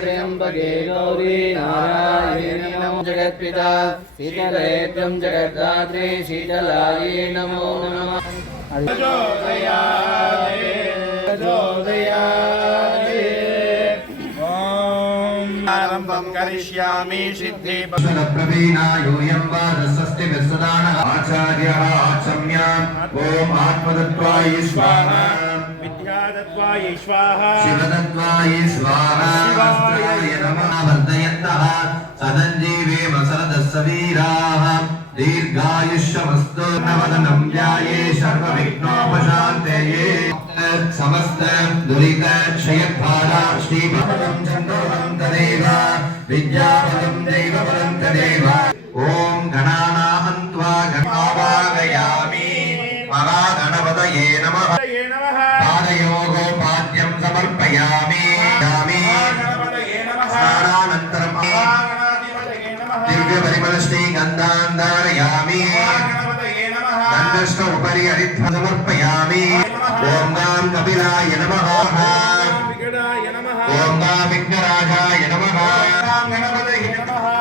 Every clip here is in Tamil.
त्र्यम्बके गौरी नारायणी नमो जगत्पिता शीतलेत्वं जगद्धात्री शीतलायै नमो नमः। आरंभं करिष्यामि सिद्धि प्रवीणायूयं वादस्वस्ति विसदानः आचार्यः आचम्य ओम आत्मदत्वाय स्वाहा विद्यादत्वाय स्वाहा शिवदत्वाय स्वाहा शिवाय नमः वर्धयन्तः सदञ्जीवे वसरदस्सवीराः दीर्घायुष्यमस्तु नवदनं ध्याये सर्वविघ्नोपशान्तये समस्त दुरित क्षयभारा श्रीभवनं चन्द्रोहं तदेव विद्याबलं दैवबलं तदेव ॐ गणानां त्वा गणावागयामि महागणपतये नमः पादयोगो पाद्यं समर्पयामि स्नानानन्तरं दिव्यपरिमलश्री गन्धान् धारयामि गन्धस्य उपरि हरिद्रं समर्पयामि ॐ गां कपिलाय नमः ॐ गां विघ्नराजाय नमः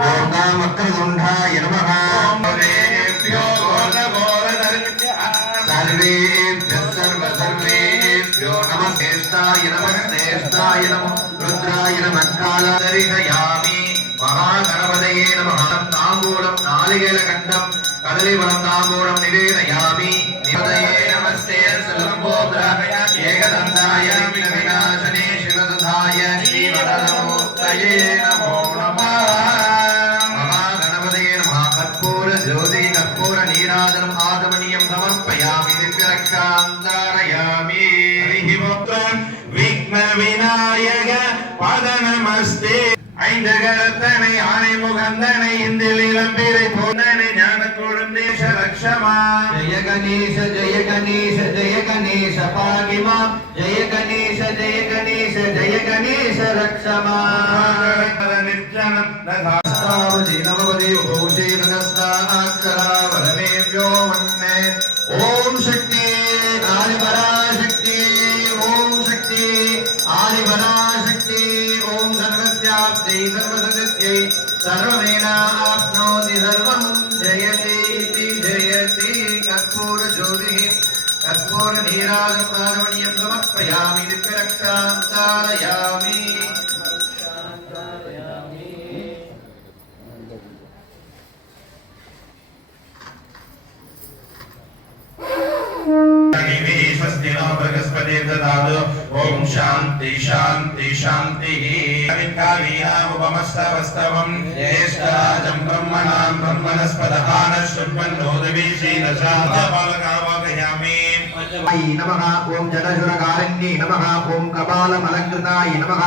ॐ गां वक्रतुण्डाय नमः सर्वेभ्यः सर्वेभ्यो नमः श्रेष्ठाय नमः रुद्राय नमः कालादर्शयामि महागणपतये नमः ताम्बूलं नारिकेलकण्डं कदलीफलं ताम्बूलं निवेदयामि निवेदये नमस्ते लम्बोदराय एकदन्ताय विघ्नविनाशने शिवसुधाय श्रीवरदमूर्तये नमो नमः। महागणपतये नमः। कर्पूर ज्योति कर्पूर नीराजनम् आगमनीयं समर्पयामि दिव्यरक्षां धारयामि। विघ्नविनायक पदनमस्ते ஐந்தகரத்தனை ஆனை முகந்தனை இந்தில் இளம்பீரை போந்தனை ஞான கொழுந்தேஷ ரக்ஷமா ஜெய கணேஷ ஜெய கணேஷ ஜெய கணேஷ பாகிமா ஜெய கணேஷ ஜெய கணேஷ ஜெய கணேஷ ரக்ஷமா நித்யானம் ததாஸ்தாவதி நவவதி உபௌஷே தகஸ்தா அக்ஷரா வரமேவ்யோ வன்னே ஓம் சக்தி ஆதிபராசக்தி ஓம் சக்தி ஆதிபராசக்தி ஓம் सर्वस्याप्त्यै सर्वसदस्यै सर्वमेनाप्नोति सर्वं जयति जयति कर्पूर ज्योतिः कर्पूर नीराजपादमणीयं समर्पयामि दिव्यरक्षां धारयामि। स्वस्ति नो बृहस्पतिर्ददातु ओम शांति शांति शांतिः। विद्यावीनामुपमस्तवस्तवं ज्येष्ठराजं ब्रह्मणां ब्रह्मणस्पदः नश्वन्नोदवीशीलशावागयामि। नमः ओम जडशुरकारिण्ये नमः ओम कपालमलङ्कृताय नमः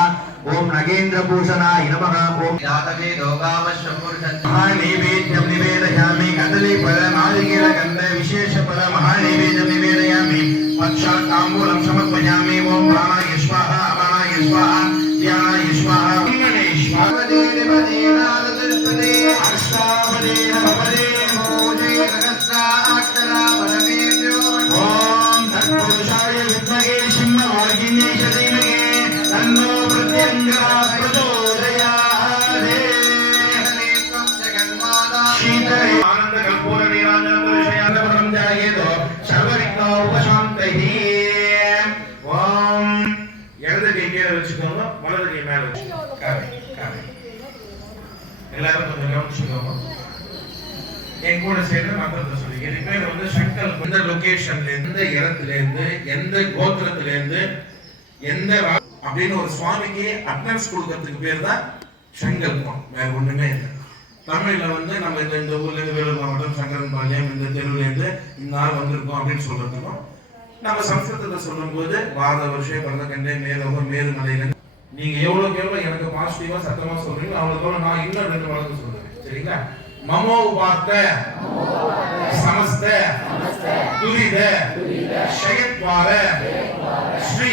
ओम नगेन्द्रभूषणाय नमः ओम जातके दोगावश्यपुरुषं महानैवेद्यं निवेदयामि। कदलीफलनारिकेलगन्ध विशेषफल महानैवेद्यं निवेदयामि। पक्षात् ताम्बूलं समर्पयामि। ओम प्राणाय स्वाहा अपानाय स्वाहा ध्यानाय स्वाहा ब्रह्मणे स्वाहा देवदेनादतिष्ठते अष्टावदे नवपदे मोजे सहस्रा अक्षरा वरमेभ्यो ओम तत्पुरुषाय विद्महे सिंहवाहिनीश धीमहि तन्नो प्रत्यङ्गरा प्रचोदयात्। त्वं जगन्माता शीतले आनन्द कर्पूर नीराजनदर्शयानवरं ध्यायेत् सर्वविघ्नोपशान्तये। ஓம் இடது கை கீழே வச்சுக்கோங்க வலது கை மேல வச்சுக்கோங்க எல்லாரும் கொஞ்சம் கவனிச்சுக்கோங்க என் கூட சேர்ந்து மந்திரத்தை சொல்லி இது பேர் வந்து சங்கல். எந்த லொகேஷன்ல எந்த இடத்துல இருந்து எந்த கோத்திரத்துல இருந்து எந்த அப்படின்னு ஒரு சுவாமிக்கு அட்னன்ஸ் கொடுக்கறதுக்கு பேர் தான் சங்கல்பம், வேற ஒண்ணுமே இல்லை. தமிழ்ல வந்து நம்ம இந்த ஊர்ல இருந்து வேலூர் மாவட்டம் சங்கரன் பாளையம் இந்த தெருவுல இருந்து இந்த நாள் வந்திருக்கோம் அப்படின்னு சொல்றதுக்கும் நம்ம சம்ஸ்கிருதத்தை சொல்லும் போது வார வருஷம் பரதக்கண்டே மேலோகம் மேருமலையில நீங்க எவ்வளவுக்கு எவ்வளவு எனக்கு பாசிட்டிவா சத்தமா சொல்றீங்களோ அவ்வளவு நான் இன்னும் 2 மடங்கு சொல்றேன். சரிங்களா? மமோ உபாத்த சமஸ்த துரித ஷயத்வார ஸ்ரீ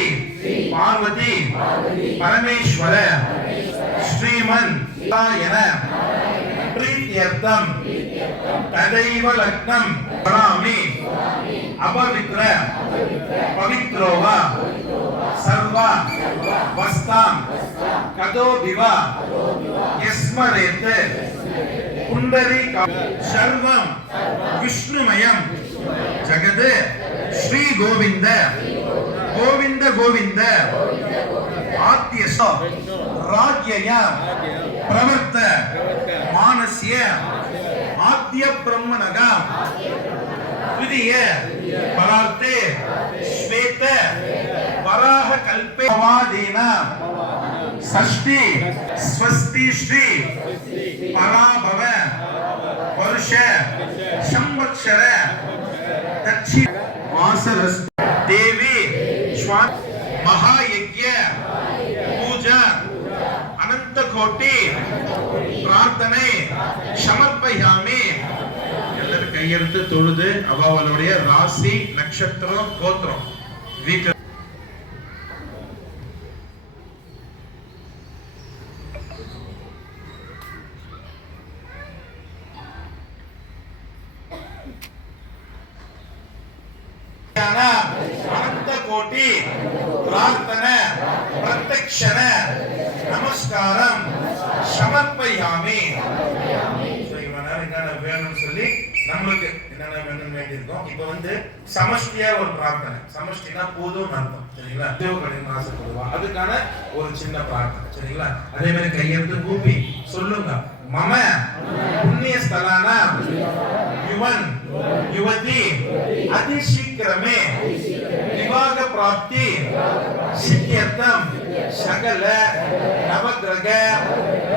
பார்வதி பரமேஸ்வர ஸ்ரீமன் என प्रीत्यर्थम तदैव लग्नं करामि अपवित्र पवित्रो वा सर्वा वस्तां कदो विवा यस्मरेत पुंडरीक सर्वं विष्णुमयं जगद श्री गोविंद गोविंद गोविंद आद्यस राज्यय प्रवर्त मानस्य आद्य ब्रह्मणः द्वितीय परार्थे श्वेत वराह कल्पे वादेन षष्ठी स्वस्ति श्री पराभव वर्ष संवत्सर दक्षिण मासरस देवी स्वान महायज्ञ पूजा अनंत कोटि प्रार्थने समर्पयामि எல்லாரும் கையெடுத்து தொழுது அவளுடைய ராசி நட்சத்திரம் கோத்திரம் வீட்டு अनंत कोटि प्रार्थना प्रत्यक्षण नमस्कारम समर्पयामि என்னென்ன வேணும்னு சொல்லி நம்மளுக்கு என்னென்ன வேணும்னு வேண்டியிருக்கோம். இப்போ வந்து சமஷ்டியா ஒரு பிரார்த்தனை, சமஷ்டினா போதும்னு அர்த்தம் சரிங்களா. தேவகணின் ஆசைப்படுவா அதுக்கான ஒரு சின்ன பிரார்த்தனை சரிங்களா. அதே மாதிரி கையெடுத்து கூப்பி சொல்லுங்க மம புண்ணிய ஸ்தலானா யுவன் யுவதி அதிசீக்கிரமே விவாக பிராப்தி சித்தியர்த்தம் சகல நவகிரக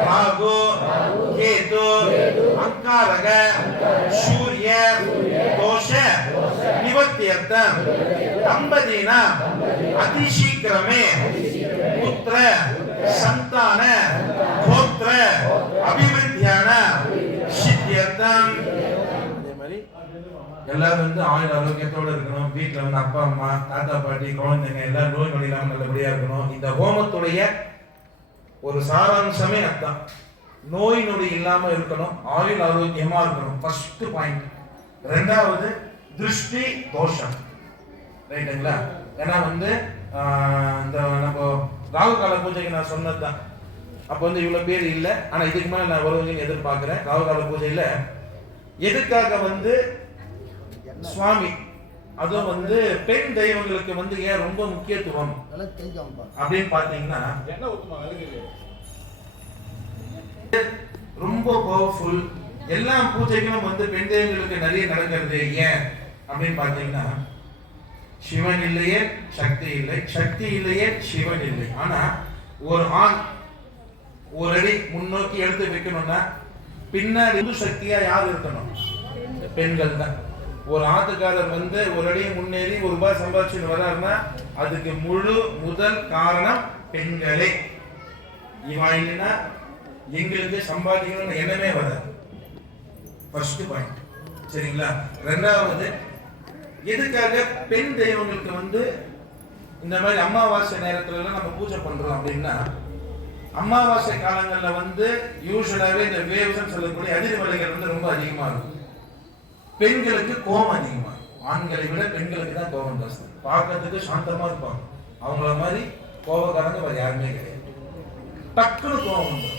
ராகு கேது अंकारग सूर्य दोष निवृत्त्यर्थम दंपतीना अतिशीघ्रमे पुत्र संतान गोत्र अभिवृद्धियान सिद्ध्यर्थम எல்லாரும் வந்து ஆயுள் ஆரோக்கியத்தோட இருக்கணும். வீட்டுல வந்து அப்பா அம்மா தாத்தா பாட்டி குழந்தைங்க எல்லாரும் நோய் நொடி இல்லாம நல்லபடியா இருக்கணும். இந்த ஹோமத்துடைய ஒரு சாராம்சமே அதான், நோய் நொடி இல்லாம இருக்கணும், ஆயுள் ஆரோக்கியமா இருக்கணும். First point. ரெண்டாவது திருஷ்டி தோஷம் ரைட்டுங்களா. ஏன்னா வந்து இந்த நம்ம ராகு கால பூஜைக்கு நான் சொன்னதுதான். அப்போ வந்து இவ்வளவு பேர் இல்லை, ஆனா இதுக்கு மேல நான் வருவீங்கன்னு எதிர்பார்க்கிறேன். ராகு கால பூஜையில எதுக்காக வந்து சுவாமி அதுவும் வந்து பெண் தெய்வங்களுக்கு வந்து ஏன் ரொம்ப முக்கியத்துவம் அப்படின்னு பாத்தீங்கன்னா ரொம்ப பவர்ஃபுல். எல்லா பூஜைகளும் வந்து பெண் தெய்வங்களுக்கு நிறைய நடக்கிறது ஏன் அப்படின்னு பாத்தீங்கன்னா சிவன் இல்லையே சக்தி இல்லை, சக்தி இல்லையே சிவன் இல்லை. ஆனா ஒரு ஆண் ஒரு அடி முன்னோக்கி எடுத்து வைக்கணும்னா பின்னாடி சக்தியா யார் இருக்கணும்? பெண்கள் தான். ஒரு ஆத்துக்காரர் வந்து ஒரு அடி முன்னேறி ஒரு ரூபாய் சம்பாதிச்சு வர்றாருன்னா அதுக்கு முழு முதல் காரணம் பெண்களே. இவா இல்லைன்னா எங்களுக்கு சம்பாதிக்கணும்னு எண்ணமே வராது. ஃபர்ஸ்ட் பாயிண்ட் சரிங்களா. ரெண்டாவது எதுக்காக பெண் தெய்வங்களுக்கு வந்து இந்த மாதிரி அமாவாசை நேரத்துல எல்லாம் நம்ம பூஜை பண்றோம் அப்படின்னா, அமாவாசை காலங்கள்ல வந்து யூசுவலாவே இந்த வேவ்ஸ் சொல்லக்கூடிய அதிர்வலைகள் வந்து ரொம்ப அதிகமா இருக்கும். பெண்களுக்கு கோபம் அதிகமா இருக்கும். ஆண்களை விட பெண்களுக்கு தான் கோபம் ஜாஸ்தி. பார்க்கறதுக்கு சாந்தமா இருப்பாங்க, அவங்கள மாதிரி கோபக்காரங்க வேற யாருமே கிடையாது. டக்குனு கோபம் வந்துடும்.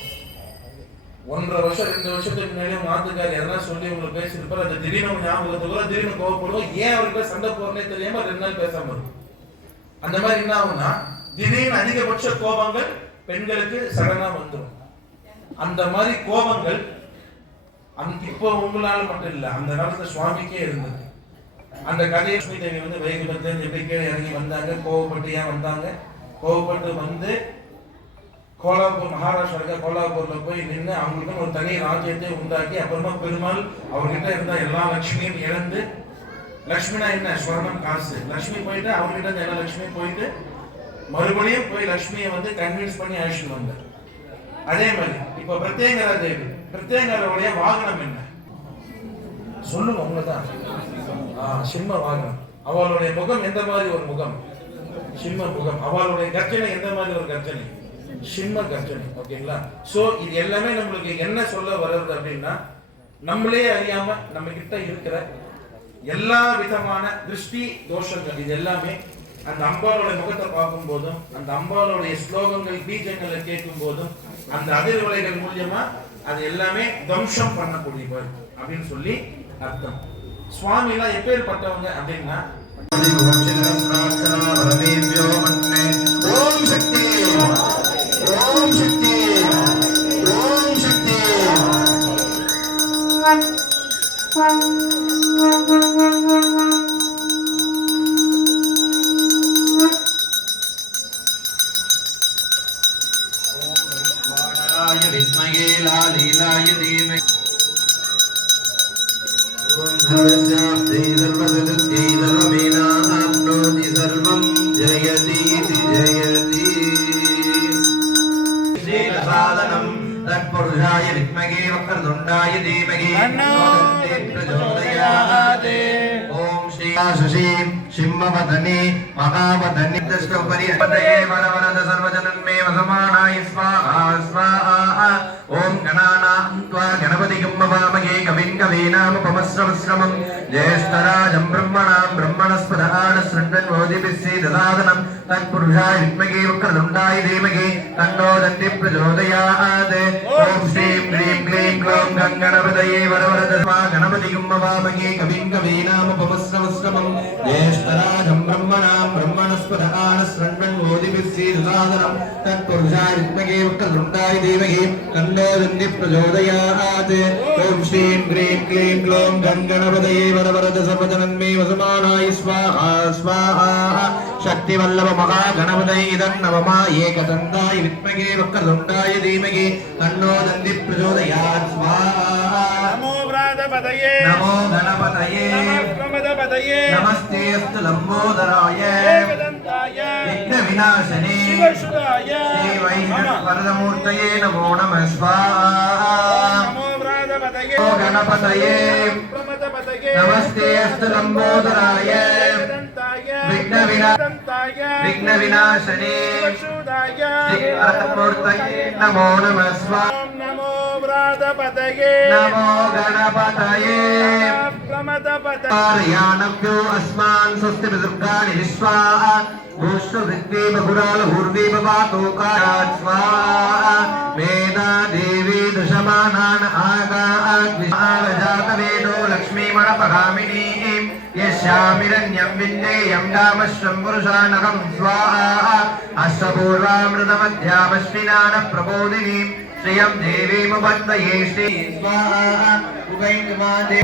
1.5 வருஷம் 2 வருஷத்துக்கு முன்னாடி உங்க ஆத்துக்காரி எதனா சொல்லி உங்களுக்கு பேசிருப்பாரு, அந்த திடீர்னு ஞாபகத்துக்குள்ள திடீர்னு கோவப்படுவோம். ஏன் அவருக்கு சண்டை போறனே தெரியாம 2 நாள் பேசாம இருக்கும். அந்த மாதிரி என்ன ஆகும்னா திடீர்னு அதிகபட்ச கோபங்கள் பெண்களுக்கு சடனா வந்துடும். அந்த மாதிரி கோபங்கள் இப்போ உங்களால மட்டும் இல்ல, அந்த காலத்துல சுவாமிக்கே இருந்தது. அந்த கதையை லட்சுமி தேவி வந்து வைகுண்டத்துல எப்படி கீழே இறங்கி வந்தாங்க, கோவப்பட்டு ஏன் வந்தாங்க, கோவப்பட்டு வந்து கோலாப்பூர் மகாராஷ்டிரா கோலாப்பூர்ல போய் நின்று அவங்களுக்குன்னு ஒரு தனி ராஜ்யத்தை உண்டாக்கி அப்புறமா பெருமாள் அவர்கிட்ட இருந்த எல்லா லட்சுமியும் இழந்து, லட்சுமினா என்ன ஸ்வர்ணம் காசு, லட்சுமி போயிட்டு அவர்கிட்ட இருந்த எல்லா லட்சுமியும் போயிட்டு மறுபடியும் போய் லட்சுமியை வந்து கன்வின்ஸ் பண்ணி அழைச்சிட்டு வந்தார். அதே மாதிரி இப்ப பிரத்யங்கரா தேவி, பிரத்யங்கரோடைய வாகனம் என்ன சொல்லுங்க உங்கதான்? சிம்ம வாகனம். அவளுடைய முகம் எந்த மாதிரி ஒரு முகம்? சிம்ம முகம். அவளுடைய கர்ஜனை எந்த மாதிரி ஒரு கர்ஜனை? சிம்ம கர்ஜனை. ஓகேங்களா. சோ இது எல்லாமே நம்மளுக்கு என்ன சொல்ல வருது அப்படின்னா, நம்மளே அறியாம நம்ம கிட்ட இருக்கிற எல்லா விதமான திருஷ்டி தோஷங்கள் இது எல்லாமே அந்த அம்பாளுடைய முகத்தை பார்க்கும் போதும் அந்த அம்பாளுடைய ஸ்லோகங்கள் பீஜங்களை கேட்கும் போதும் அந்த அதிர்வலைகள் மூலியமா அது எல்லாமே தம்சம் பண்ணக்கூடியவர் அப்படின்னு சொல்லி அர்த்தம். சுவாமி எல்லாம் எப்பேற்பட்டவங்க அப்படின்னா ஓம் சக்தி ஓம் சக்தி ஓம் சக்தி विद्महे लालीलाय धीमहि ओम सर्वस्याप्त्यै सर्वसदत्यै सर्वमेनाप्नोति सर्वं जयति जयति श्रीसाधनं तत्पुरुषाय विद्महे वक्रतुण्डाय धीमहि तन्नो प्रचोदयात् ओम श्री शशि सिंहवदने महावदने दशोपरि पदये वरवरद सर्वजनन्मे वसमानाय स्वाहा स्वाहा ओम गणानां त्वा गणपतिं भवामहे कविं कवीनामुपमश्रवश्रमं ज्येष्ठराजं ब्रह्मणां ब्रह्मणस्पदान शृण्वन्नोदिभिस्सीदसादनं तत्पुरुषाय विद्महे वक्रतुण्डाय धीमहि तन्नो दन्ति प्रचोदयात् ओम श्रीं ह्रीं क्लीं ग्लौं गणपतये वरवरद स्वा गणपतिं भवामहे कविं कवीनामुपमश्रवश्रमं ज्येष्ठराजं ब्रह्मणां ब्रह्मणस्पदान शृण्वन्नोदिभिस्सीदसादनं तत्पुरुषाय विद्महे वक्रतुण्डाय धीमहि तन्नो दन्ति प्रचोदयात् ओम श्रीं ह्रीं क्लीं ग्लौं गणपतये वरवरद सर्वजनन्मे वसमानाय स्वाहा स्वाहा शक्तिवल्लभ महागणपतये नमः एकदन्ताय विद्महे वक्रतुण्डाय धीमहि तन्नो दन्ति प्रचोदयात् स्वाहा नमो व्रातपतये नमो गणपतये प्रमदपतये नमस्ते अस्तु लंबोदराय एकदन्ताय विघ्नविनाशने शिवसुताय श्री वैष्णवरदमूर्तये नमो नमः स्वाहा नमो व्रातपतये नमो गणपतये प्रमदपतये नमस्ते अस्तु लंबोदराय एकदन्ताय विघ्नविनाशने शिवसुताय श्री वरदमूर्तये नमो नमः स्वाहा नमो व्रातपतये नमो गणपतये प्रमदपतये आर्यानभ्यो अस्मान् स्वस्ति दुर्गाणि विश्वाः भूष्वृत्वे बहुराल भूर्वे भवातोकारात् स्वाहा वेदा देवी दशमानान् आगाजातवेदो लक्ष्मीमणपगामिनीं यस्यामिरण्यं विन्देयं गामश्वं पुरुषानहं स्वाहा अश्वपूर्वामृतमध्यामश्विनान प्रबोधिनीं श्रियं देवीमुपन्तये श्री स्वाहा उभैकमादे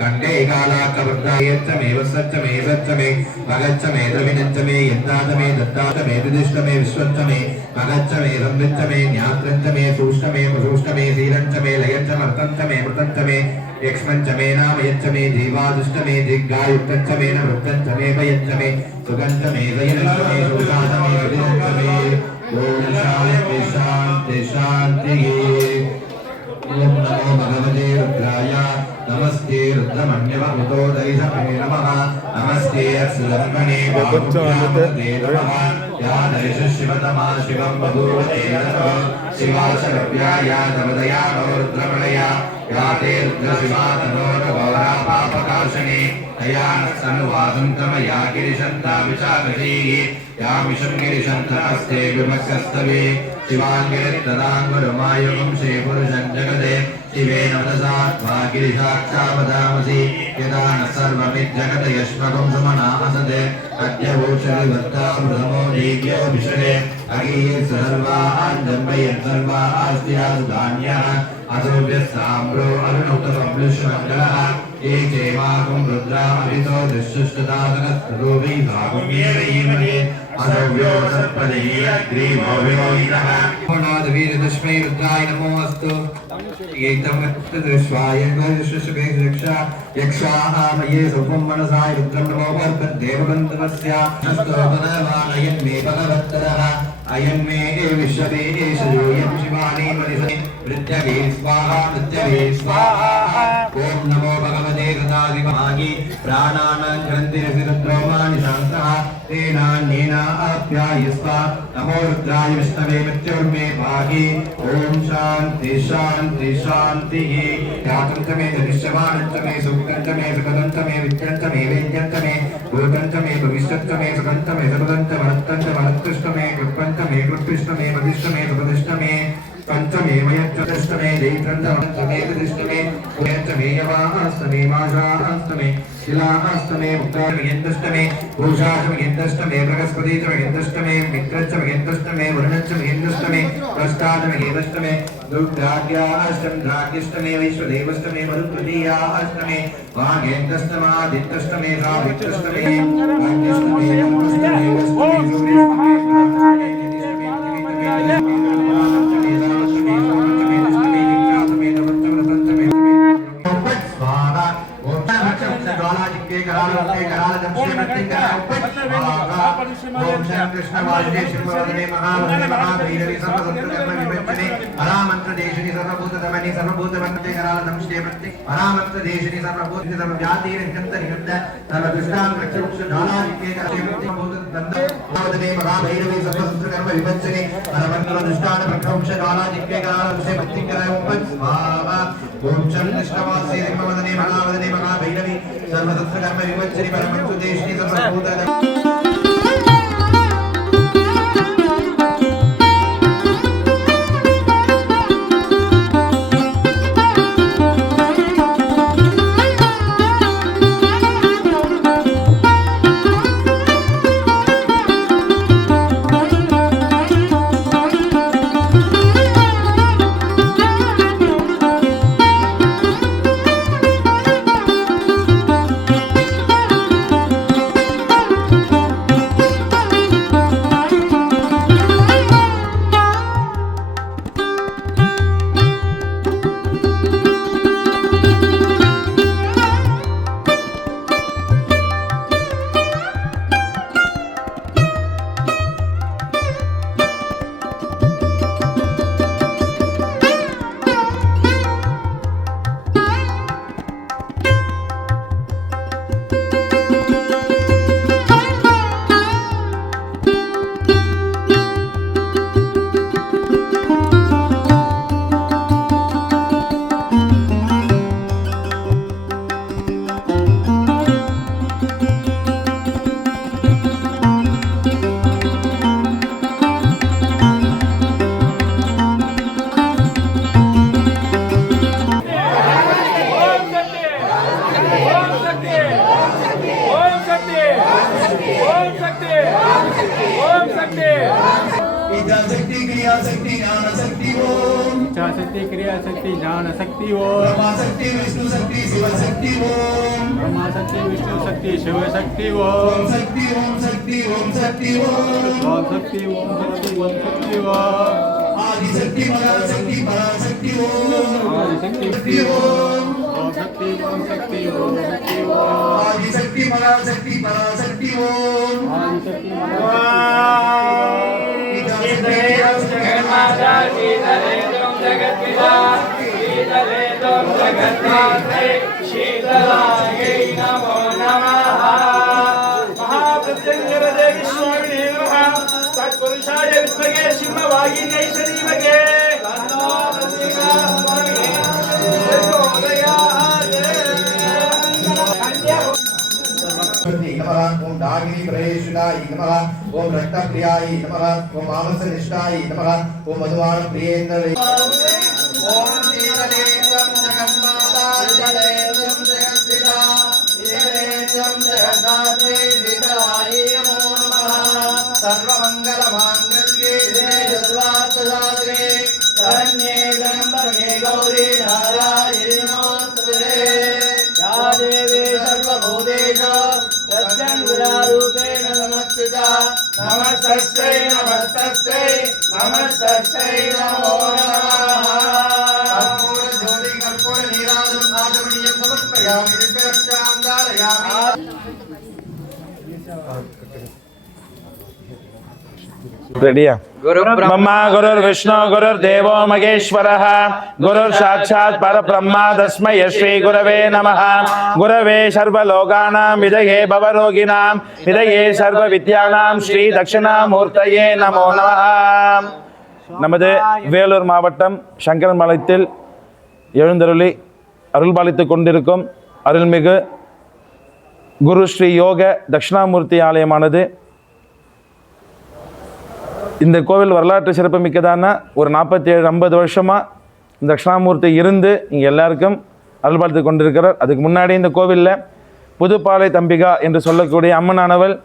कंडे कालाकवृत्तायच्चमेव सच्चमेव सच्चमे भगच्चमे द्रविणच्चमे यन्दातमे दत्तातमे दिदिष्टमे विश्वच्चमे भगच्चमे संविच्चमे न्यात्रञ्चमे सूष्टमे प्रसूष्टमे सीरञ्चमे लयच्चमर्थञ्चमे मृतञ्चमे यक्ष्मञ्चमे नामयच्चमे जीवादुष्टमे जिग्गायुक्तञ्चमे न वृत्तञ्चमे भयच्चमे सुगन्धमे दयनञ्चमे शोषातमे विदिनञ्चमे ओम शान्ति शान्ति शान्तिः ओम नमो भगवते रुद्राय नमस्ते रुद्रमण्यवमुतोदैषमे नमः नमस्ते अक्षुधर्मणे वामुभ्यामते नमः या नैष शिवतमा शिवं बभूवते नमः शिवाशरव्याया नवदयानो रुद्रमणया या ते रुद्रशिवा तनो नवरा पापकाशने तया नस्तनुवासं तमया गिरिशन्ता विचाकशीः या विषं गिरिशन्तनस्ते विभक्तस्तवे शिवाङ्गिरित्तदाङ्गुरुमायुगं श्रीपुरुषं जगते शिवेन मनसा त्वा गिरिशाक्षापदामसि यदा न सर्वमिज्जगत यष्मकं सुमना असते अद्यभूषरिवत्तामृतमो देव्यो विशरे अगीर् सर्वान् जम्बयन् सर्वास्त्यासुधान्यः असोभ्यस्ताम्रो अरुणोत्तमप्लुष्मण्डलः एकेमाकं रुद्रामभितो दृश्युष्टदातकस्तुभि भागुम्येरयीमहे असोभ्यो सर्पदेयग्रीवो विमोहितः वीरदस्मै रुद्राय नमोऽस्तु एतमत्तदृष्ट्वाय विश्वशुभे रक्षा यक्षाः मये सर्वं मनसा रुद्रं नमो देवबन्धवस्य स्तोत्रवानयन् मे भगवत्तरः अयं मे विश्वदेशयोऽयं शिवानी मनिषे मृत्यवे स्वाहा ॐ नमो भगवते गदादिवागी प्राणानां ग्रन्थिरसिरुद्रोमाणि शान्तः तेनान्येनाप्यायस्व नमो रुद्राय विष्णवे मृत्युर्मे भागी ॐ शान्ति शान्ति शान्तिः ध्यातं च मे दृश्यमानं च मे सुखं च मे सुखदं च मे विद्यं च मे वेद्यं च मे भूतं च मे भविष्यत् च मे सुखं च मे सुखदं च वरत्तं च वरत्कृष्ट मे कृपं च मे कृष्ण मे वदिष्ठ मे सुपदिष्ठ मे पंचमे वयच्चतुष्टमे दैत्रन्दमे कृष्णमे पुण्यच्चमे यवास्तमे माशास्तमे शिलास्तमे मुक्तामयन्तष्टमे भूषाचमयन्तष्टमे बृहस्पतिचमयन्तष्टमे मित्रच्चमयन्तष्टमे वरुणच्चमयन्तष्टमे प्रस्ताचमयन्तष्टमे दुर्गाद्याष्टम द्राग्यष्टमे वैश्वदेवष्टमे मरुत्तृतीयाष्टमे वागेन्तष्टमादित्यष्टमे सावित्रष्टमे वाग्यष्टमे अरामन्त्रदेशिनि सर्वभूतदमनि सर्वभूतवन्दे करालदंष्टे प्रति अरामन्त्रदेशिनि सर्वभूतिनि सर्वव्याधिनिकन्तनिकन्द सर्वदुष्टां रक्षुक्षदालादिके करालदंष्टे भूतदन्द आवदने महाभैरवे सर्वसंस्कृतकर्म विभज्जने अरमन्त्रदुष्टान प्रक्षुक्षदालादिके करालदंष्टे प्रति करालदंष्टे स्वाहा ओम शं कृष्णवासे वदने महाभैरवे सर्वसंस्कृतकर्म विभज्जने परमन्त्रदेशिनि सर्वभूतदमनि शक्ति क्रिया शक्ति ज्ञान शक्ति ओम ब्रह्मा शक्ति विष्णु शक्ति शिव शक्ति ओम ब्रह्मा शक्ति विष्णु शक्ति शिव शक्ति ओम शक्ति ओम शक्ति ओम शक्ति ओम शक्ति ओम शक्ति ओम शक्ति ओम आदि शक्ति पराशक्ति पराशक्ति ओम आदि शक्ति ओम शक्ति ओम शक्ति ओम शक्ति ओम आदि शक्ति पराशक्ति पराशक्ति ओम आदि शक्ति जगन्माता शीतले त्वं जगत्पिता शीतले त्वं जगन्मात्रे शीतलायै नमो नमः महाप्रत्यङ्गरदे विष्णुवे नमः तत्पुरुषाय विद्महे सिंहवाहिन्यै धीमहि तन्नो ओम दागिनी प्रेषिताय नमः ओम रक्तप्रियाय नमः ओम मानसनिष्ठाय नमः ओम मधुवान प्रियेन्द्र ओम शीतलेन्द्रं जगन्माता शीतलेन्द्रं जगत्पिता शीतलेन्द्रं जगदात्रे शीतलाय नमो नमः सर्वमङ्गलमाङ्गल्ये सर्वार्थसाधके शरण्ये त्र्यम्बके गौरी नारायणी नमोस्तुते या देवी सर्वभूतेषु प्रत्यङ्गुरारूपेण नमस्कृता नमस्तस्यै नमस्तस्यै नमस्तस्यै नमो नमः कर्पूर ज्योति कर्पूर नीराजनम् आचमनीयं समर्पयामि दिव्यरक्षां धारयामि रेडिया ब्रह्मा गुरुर्विष्णु गुरुर्देवो महेश्वरः गुरुर्साक्षात् परब्रह्म तस्मै श्री गुरवे नमः गुरवे सर्वलोकानां विदये भवरोगिणां विदये सर्वविद्यानां श्री दक्षिणामूर्तये नमो नमः நமது வேலூர் மாவட்டம் சங்கரன்பாளையத்தில் எழுந்தருளி அருள்பாலித்துக் கொண்டிருக்கும் அருள்மிகு குரு ஸ்ரீ யோக தட்சிணாமூர்த்தி ஆலயமானது இந்த கோவில் வரலாற்று சிறப்புமிக்கதான ஒரு 47-50 வருஷமாக இந்த தட்சிணாமூர்த்தி இருந்து இங்கே எல்லாருக்கும் அருள்பாலித்து கொண்டிருக்கிறார். அதுக்கு முன்னாடி இந்த கோவிலில் புதுப்பாலை தம்பிகா என்று சொல்லக்கூடிய அம்மனானவள்,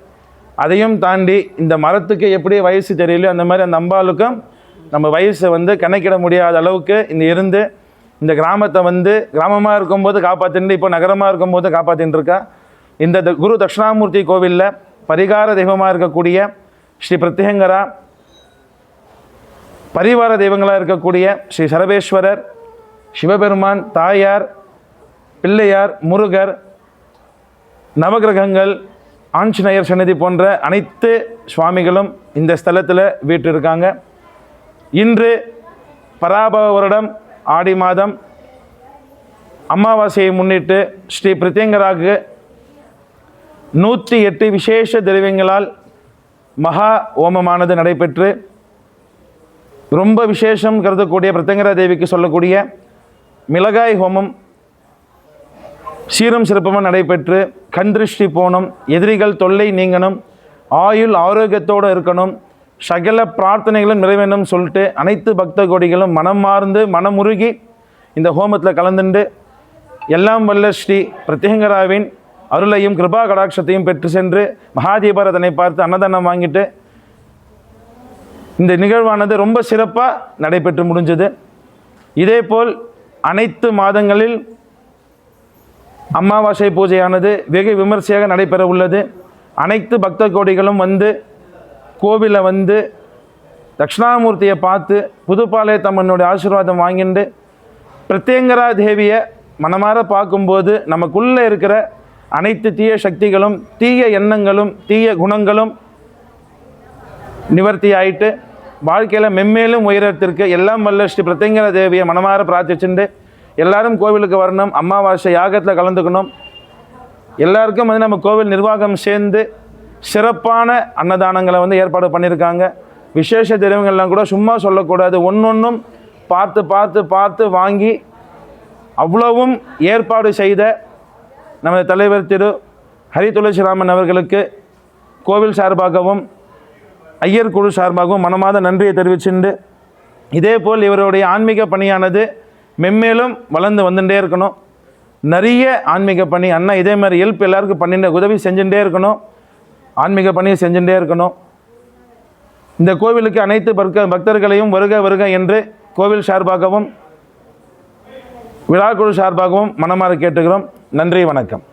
அதையும் தாண்டி இந்த மரத்துக்கு எப்படி வயசு தெரியலையோ அந்த மாதிரி அந்த அம்பாளுக்கும் நம்ம வயசை கணக்கிட முடியாத அளவுக்கு இருந்து இந்த கிராமத்தை கிராமமாக இருக்கும்போது காப்பாற்றிட்டு இப்போ நகரமாக இருக்கும்போது காப்பாற்றின்னு இருக்கா. இந்த குரு தட்சிணாமூர்த்தி கோவிலில் பரிகார தெய்வமாக இருக்கக்கூடிய ஸ்ரீ பிரத்யங்கரா, பரிவார தெய்வங்களாக இருக்கக்கூடிய ஸ்ரீ சரபேஸ்வரர், சிவபெருமான், தாயார், பிள்ளையார், முருகர், நவகிரகங்கள், ஆஞ்சநேயர் சன்னதி போன்ற அனைத்து சுவாமிகளும் இந்த ஸ்தலத்தில் வீற்றிருக்காங்க. இன்று பராபவ வருடம் ஆடி மாதம் அமாவாசையை முன்னிட்டு ஸ்ரீ பிரத்யங்கராவுக்கு 108 விசேஷ திரவியங்களால் மகா ஓமமானது நடைபெற்று ரொம்ப விசேஷம் கருதக்கூடிய பிரத்யங்கரா தேவிக்கு சொல்லக்கூடிய மிளகாய் ஹோமம் சீரும் சிறப்புமாக நடைபெற்று கண் திருஷ்டி போகணும், எதிரிகள் தொல்லை நீங்கணும், ஆயுள் ஆரோக்கியத்தோடு இருக்கணும், சகல பிரார்த்தனைகளும் நிறைவேணும் சொல்லிட்டு அனைத்து பக்த கோடிகளும் மனம் மார்ந்து மனமுருகி இந்த ஹோமத்தில் கலந்துண்டு எல்லாம் வல்ல ஸ்ரீ பிரத்யங்கராவின் அருளையும் கிருபா கடாட்சத்தையும் பெற்று சென்று மகாதீபாரதனை பார்த்து அன்னதானம் வாங்கிட்டு இந்த நிகழ்வானது ரொம்ப சிறப்பாக நடைபெற்று முடிஞ்சது. இதேபோல் அனைத்து மாதங்களில் அமாவாசை பூஜையானது வெகு விமர்சையாக நடைபெற உள்ளது. அனைத்து பக்த கோடிகளும் கோவிலில் தட்சிணாமூர்த்தியை பார்த்து புதுப்பாளையத்தம்மனுடைய ஆசீர்வாதம் வாங்கிட்டு பிரத்யங்கரா தேவியை மனமாற பார்க்கும்போது நமக்குள்ளே இருக்கிற அனைத்து தீய சக்திகளும் தீய எண்ணங்களும் தீய குணங்களும் நிவர்த்தி ஆயிட்டு வாழ்க்கையில் மென்மேலும் உயரத்திற்கு எல்லாம் வல்ல ஸ்ரீ பிரத்யங்கரா தேவியை மனமாற பிரார்த்திச்சுண்டு எல்லாரும் கோவிலுக்கு வரணும், அமாவாசை யாகத்தில் கலந்துக்கணும். எல்லாருக்கும் நம்ம கோவில் நிர்வாகம் சேர்ந்து சிறப்பான அன்னதானங்களை ஏற்பாடு பண்ணியிருக்காங்க. விசேஷ திரவியங்கள்லாம் கூட சும்மா சொல்லக்கூடாது, ஒன்றொன்றும் பார்த்து பார்த்து பார்த்து வாங்கி அவ்வளவும் ஏற்பாடு செய்த நமது தலைவர் திரு ஹரி துளசிராமன் அவர்களுக்கு கோவில் சார்பாகவும் ஐயர் குழு சார்பாகவும் மனமாத நன்றியை தெரிவிச்சுண்டு இதேபோல் இவருடைய ஆன்மீக பணியானது மென்மேலும் வளர்ந்து வந்துட்டே இருக்கணும். நிறைய ஆன்மீக பணி அண்ணா இதே மாதிரி ஹெல்ப் எல்லாருக்கும் பண்ணிட்டு உதவி செஞ்சுட்டே இருக்கணும், ஆன்மீக பணியை செஞ்சுட்டே இருக்கணும். இந்த கோவிலுக்கு அனைத்து பக்தர்களையும் வருக வருக என்று கோவில் சார்பாகவும் விழாக்குழு சார்பாகவும் மனமாற கேட்டுக்கிறோம். நன்றி, வணக்கம்.